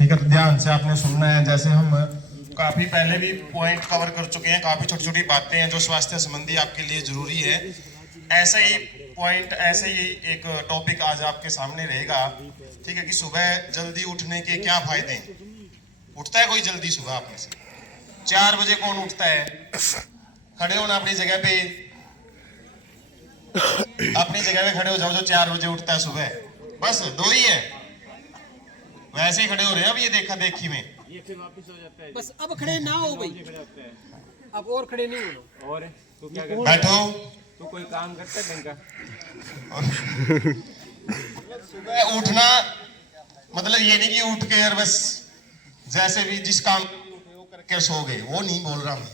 ठीक है, तो ध्यान से आपने सुनना है। जैसे हम काफी पहले भी पॉइंट कवर कर चुके हैं, काफी छोटी छोटी बातें हैं जो स्वास्थ्य संबंधी आपके लिए जरूरी है। ऐसा ही पॉइंट, ऐसे ही एक टॉपिक आज आपके सामने रहेगा। ठीक है, कि सुबह जल्दी उठने के क्या फायदे हैं। उठता है कोई जल्दी सुबह आप में से? 4 बजे कौन उठता है? खड़े हो ना अपनी जगह पे, अपनी जगह पे खड़े हो जाओ जो 4 बजे उठता है सुबह। बस 2 ही है, वैसे ही खड़े हो रहे हैं अब, ये देखा देखी में। ये फिर वापस हो जाता है। बस अब खड़े ना हो भाई, अब और खड़े नहीं होना। और तू क्या करता है? बैठो। तू कोई काम करता है ढंग का? सुबह उठना मतलब ये नहीं कि उठ के यार बस जैसे भी जिस काम वो करके सो गए, वो नहीं बोल रहा मैं।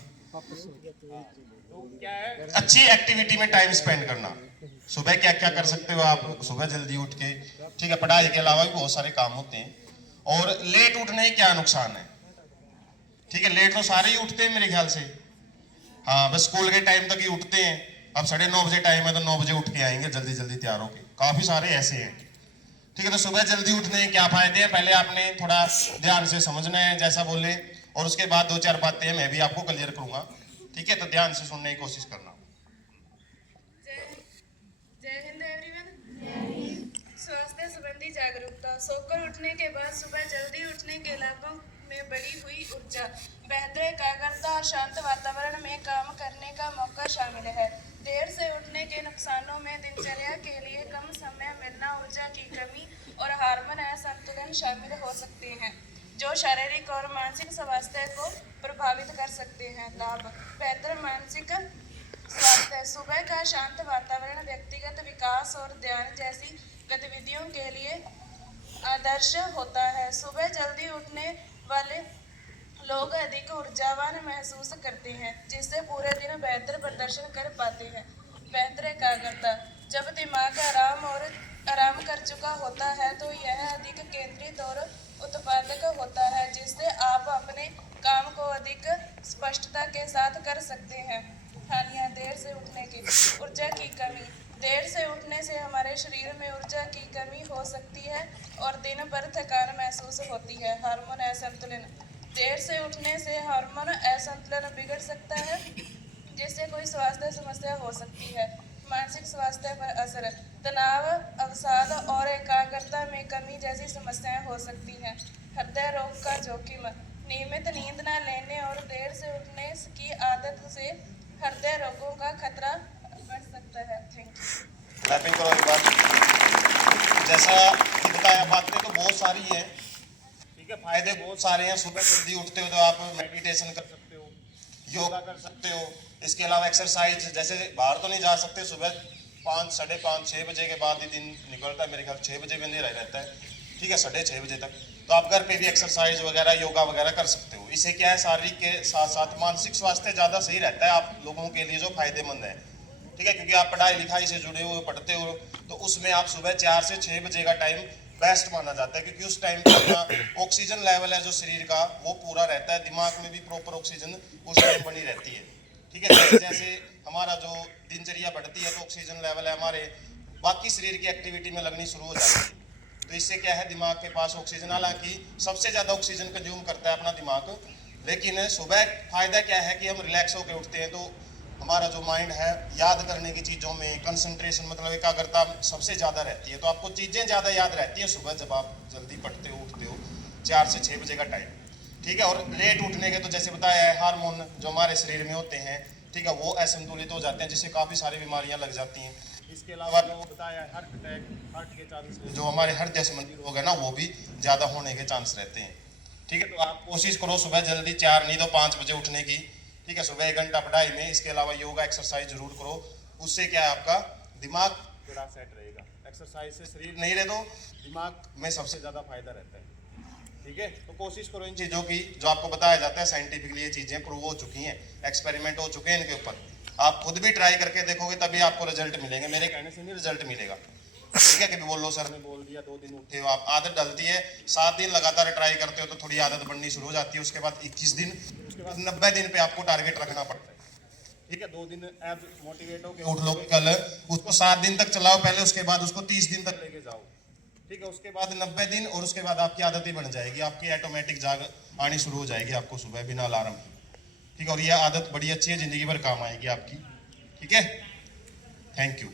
अच्छी एक्टिविटी में टाइम स्पेंड करना। सुबह क्या क्या कर सकते हो आप सुबह जल्दी उठ के? ठीक है, पढ़ाई के अलावा भी बहुत सारे काम होते हैं। और लेट उठने के क्या नुकसान है? ठीक है, लेट तो सारे ही उठते हैं मेरे ख्याल से। हाँ, बस स्कूल के टाइम तक ही उठते हैं। अब 9:30 बजे टाइम है तो 9 बजे उठ के आएंगे जल्दी जल्दी तैयार होके। काफी सारे ऐसे हैं। ठीक है, तो सुबह जल्दी उठने के क्या फायदे हैं, पहले आपने थोड़ा ध्यान से समझना है जैसा बोले, और उसके बाद 2-4 बातें मैं भी आपको क्लियर करूंगा। ठीक है, तो ध्यान से सुनने की कोशिश करना। जय हिंद एवरीवन। स्वास्थ्य संबंधी जागरूकता। सोकर उठने के बाद सुबह जल्दी उठने के लाभों में बढ़ी हुई ऊर्जा, बेहतर एकाग्रता और शांत वातावरण में काम करने का मौका शामिल है। देर से उठने के नुकसानों में दिनचर्या के लिए कम समय मिलना, ऊर्जा की कमी और हार्मोन असंतुलन शामिल हो सकते हैं, जो शारीरिक और मानसिक स्वास्थ्य को प्रभावित कर सकते हैं। लाभ: बेहतर मानसिक स्वास्थ्य। सुबह का शांत वातावरण व्यक्तिगत विकास और ध्यान जैसी गतिविधियों के लिए आदर्श होता है। सुबह जल्दी उठने वाले लोग अधिक ऊर्जावान महसूस करते हैं, जिससे पूरे दिन बेहतर प्रदर्शन कर पाते हैं। बेहतर एकाग्रता। जब दिमाग आराम कर चुका होता है तो यह अधिक केंद्रित और उत्पादक होता है, जिससे आप अपने काम को अधिक स्पष्टता के साथ कर सकते हैं। हानियाँ: देर से उठने की ऊर्जा की कमी। देर से उठने से हमारे शरीर में ऊर्जा की कमी हो सकती है और दिन भर थकान महसूस होती है। हार्मोन असंतुलन। देर से उठने से हार्मोन असंतुलन बिगड़ सकता है, जिससे कोई स्वास्थ्य समस्या हो सकती है। मानसिक स्वास्थ्य पर असर: तनाव, अवसाद और एकाग्रता में कमी जैसी समस्याएं हो सकती हैं। हृदय रोग का जोखिम। नियमित नींद न लेने और देर से उठने की आदत से हृदय रोगों का खतरा बढ़ सकता है। Thank you. क्लैपिंग करो एक बार। जैसा कि बताया, बातें तो बहुत सारी हैं। ठीक है, फायदे बहुत सारे हैं। सुबह जल्दी उठते हो तो आप मेडिटेशन कर सकते हो, योगा कर सकते हो। इसके अलावा एक्सरसाइज, जैसे बाहर तो नहीं जा सकते, सुबह 5, 5:30, 6 बजे के बाद ही दिन निकलता है। मेरे ख्याल 6 बजे भी अंधेरा रहता है। ठीक है, 6:30 बजे तक तो आप घर पे भी एक्सरसाइज वगैरह, योगा वगैरह कर सकते हो। इससे क्या है, शारीरिक के साथ साथ मानसिक स्वास्थ्य ज़्यादा सही रहता है आप लोगों के लिए, जो फायदेमंद है। ठीक है, क्योंकि आप पढ़ाई लिखाई से जुड़े हुए पढ़ते हो, तो उसमें आप सुबह 4 से 6 बजे का टाइम बेस्ट माना जाता है, क्योंकि उस टाइम पे अपना ऑक्सीजन लेवल है जो शरीर का, वो पूरा रहता है। दिमाग में भी प्रॉपर ऑक्सीजन उस टाइम बनी रहती है। ठीक है, जैसे जैसे हमारा जो दिनचर्या बढ़ती है तो ऑक्सीजन लेवल है हमारे बाकी शरीर की एक्टिविटी में लगनी शुरू हो जाती है। तो इससे क्या है, दिमाग के पास ऑक्सीजन, हालांकि सबसे ज़्यादा ऑक्सीजन कंज्यूम करता है अपना दिमाग, लेकिन सुबह फायदा क्या है कि हम रिलैक्स होकर उठते हैं, तो हमारा जो माइंड है याद करने की चीज़ों में कंसंट्रेशन, मतलब एकाग्रता सबसे ज़्यादा रहती है। तो आपको चीज़ें ज़्यादा याद रहती हैं सुबह जब आप जल्दी पढ़ते हो, उठते हो 4 से 6 बजे का टाइम। ठीक है, और लेट उठने के तो जैसे बताया है, हार्मोन जो हमारे शरीर में होते हैं, ठीक है, वो असंतुलित हो जाते हैं, जिससे काफ़ी सारी बीमारियां लग जाती हैं। इसके अलावा जो बताया है, हार्ट अटैक, हार्ट के चांस, जो हमारे हृदय संबंधी रोग है ना, वो भी ज़्यादा होने के चांस रहते हैं। ठीक है, तो आप कोशिश करो सुबह जल्दी 4 नहीं तो 5 बजे उठने की। ठीक है, सुबह 1 घंटा पढ़ाई में, इसके अलावा योगा एक्सरसाइज जरूर करो। उससे क्या है, आपका दिमाग थोड़ा सेट रहेगा। एक्सरसाइज से शरीर नहीं रहे तो दिमाग में सबसे ज़्यादा फायदा रहता है। ठीक है, तो कोशिश करो इन चीज़ों की, जो आपको बताया जाता है साइंटिफिकली, ये चीज़ें प्रूव हो चुकी हैं, एक्सपेरिमेंट हो चुके हैं इनके ऊपर। आप खुद भी ट्राई करके देखोगे तभी आपको रिजल्ट मिलेंगे, मेरे कहने से नहीं रिजल्ट मिलेगा। ठीक है, कि बोलो सर ने बोल दिया 2 दिन उठे हो, आप आदत डलती है। 7 दिन लगातार ट्राई करते हो तो थोड़ी आदत बननी शुरू हो जाती है। उसके बाद 21 दिन, उसके बाद 90 दिन पे आपको टारगेट रखना पड़ता है। ठीक है, 2 दिन एब मोटिवेट हो के उठ लो कल, उसको 7 दिन तक चलाओ पहले, उसके बाद उसको 30 दिन तक लेके जाओ। ठीक है, उसके बाद 90 दिन और उसके बाद आपकी आदत ही बन जाएगी, आपकी ऑटोमेटिक जाग आनी शुरू हो जाएगी आपको सुबह बिना अलार्म के। ठीक है, और ये आदत बड़ी अच्छी है, जिंदगी भर काम आएगी आपकी। ठीक है, थैंक यू।